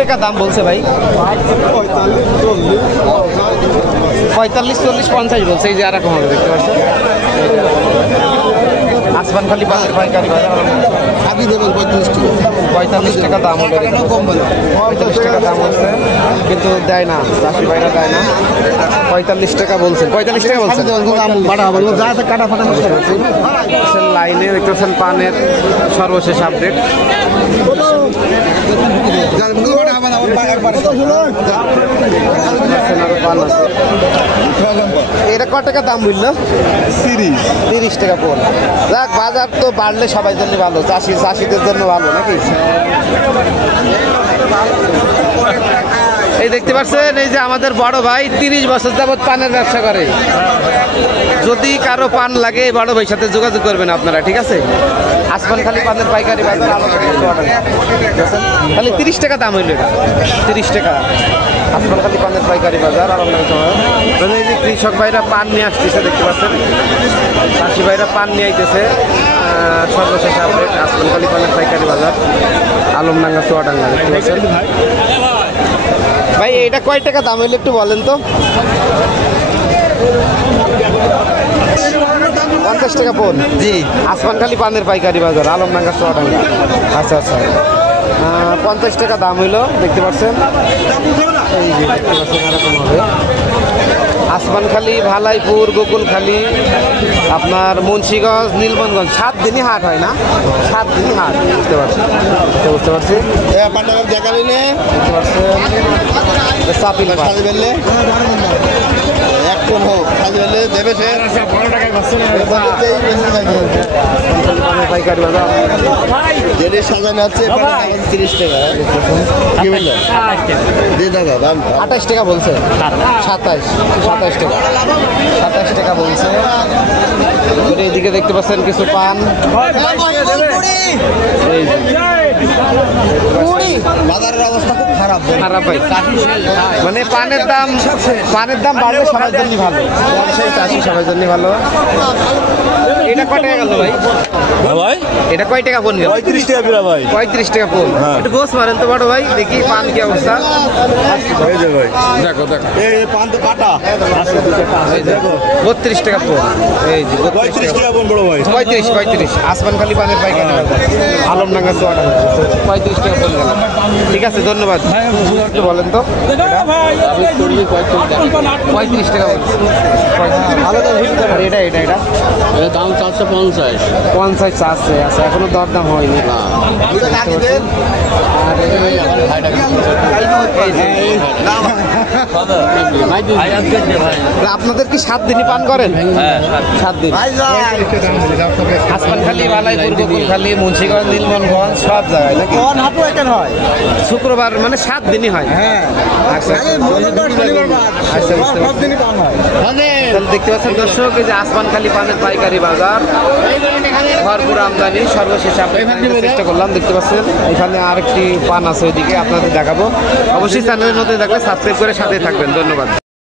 টাকা দাম বলছে ভাই? 45, 40, 50 বলছে। এই যে আর রকম হবে দেখতে পাচ্ছেন, আসমান খালি পাইকারি বাজার। আবি দেবেন 45 টাকা দাম হলো, 45 টাকা দাম হচ্ছে, কিন্তু দেয় না, চাষি ভাইরা দেয় না। 45 টাকা বলছেন, 45 টাকা বলছেন। লাইনে দেখতেছেন পানের সর্বশেষ আপডেট। এটা কত টাকা দাম বললো? 30 টাকা পড়। যাক, বাজার তো বাড়লে সবাই জন্য ভালো, চাষিদের জন্য ভালো নাকি? এই দেখতে পাচ্ছেন, এই যে আমাদের বড় ভাই 30 বছর যাবৎ পানের ব্যবসা করে। যদি কারো পান লাগে এই বড় ভাইয়ের সাথে যোগাযোগ করবেন আপনারা, ঠিক আছে? আসমান খালি পানের পাইকারি বাজার খালি 30 টাকা দাম হইল। এটা 30 টাকা আসমান খালি পানের পাইকারি বাজার। আর এই যে কৃষক ভাইরা পান নিয়ে আসতেছে দেখতে পাচ্ছেন, চাষি ভাইরা পান নিয়ে আইতেছে। সর্বশেষ আপডেট আসমান খালি পানের পাইকারি বাজার, আলমডাঙ্গা চুয়াডাঙ্গা দেখতে পাচ্ছেন। ভাই এটা কয় টাকা দাম হইলে একটু বলেন তো? 50 টাকা পণ। জি, আসমান খালি পানের পাইকারি বাজার, আলমডাঙ্গা চুয়াডাঙ্গা। আচ্ছা আচ্ছা, 50 টাকা দাম হইলো দেখতে পাচ্ছেন। এই যে দেখতে পাচ্ছেন এরকম হবে। আসমানখালী, ভালাইপুর, গোকুলখালী, আপনার মুন্সিগঞ্জ, নীলমনগঞ্জ 7 দিনই হাট হয় না? 7 দিনই হাট, বুঝতে পারছি, বুঝতে পারছি। চাপিল পাইকারি বাজার সাজানো হচ্ছে 30 টাকা। কি বললেন? 28 টাকা বলছে, 27 টাকা, 27 টাকা বলছে। এইদিকে দেখতে পাচ্ছেন কিছু পান। বাজারের অবস্থা খুব খারাপ ভাই, মানে পানের দাম বাড়লে সবার জন্য ভালো, চাষি সবার জন্য ভালো। এটা কয় টাকা গেল ভাই? ভাই এটা কয় টাকা পণ? 35 টাকা বিরা ভাই। 35 টাকা পণ। একটু গোস মারেন তো বড় ভাই, দেখি পান কি অবস্থা। দেখো দেখো, এই পান তো কাটা। 32 টাকা পণ। এই যে 35 টাকা পণ বড় ভাই। 35 আসমান খালি পানের পাইকারি বাজার, আলমডাঙ্গা চুয়াডাঙ্গা। 35 টাকা পণ গেল। ঠিক আছে, ধন্যবাদ। একটু বলেন তো? 35 টাকা আলাদা। এটা এটা এটা এটা দাম 450। 50 চাচ্ছে। আচ্ছা, এখনো দরদাম হয়নি। আপনাদের কি 7 দিনই পান করেন? 7 দিন। আসমানখালী, ভালাইপুর, গোকুলখালী, মুন্সিগঞ্জ, নীলমনগঞ্জ সব জায়গায় নাকি? শুক্রবার মানে 7 দিনই হয়। আচ্ছা, দেখতে পাচ্ছেন দর্শক, এই যে আসমানখালী পানের পাইকারি বাজার, ভরপুর আমদানি। সর্বশেষ চেষ্টা করলাম, দেখতে পাচ্ছেন এখানে আরেকটি পান আছে, ওইদিকে আপনাদের দেখাবো। অবশ্যই চ্যানেলের মধ্যে দেখলে সাবস্ক্রাইব করে সাথে থাকবেন। ধন্যবাদ।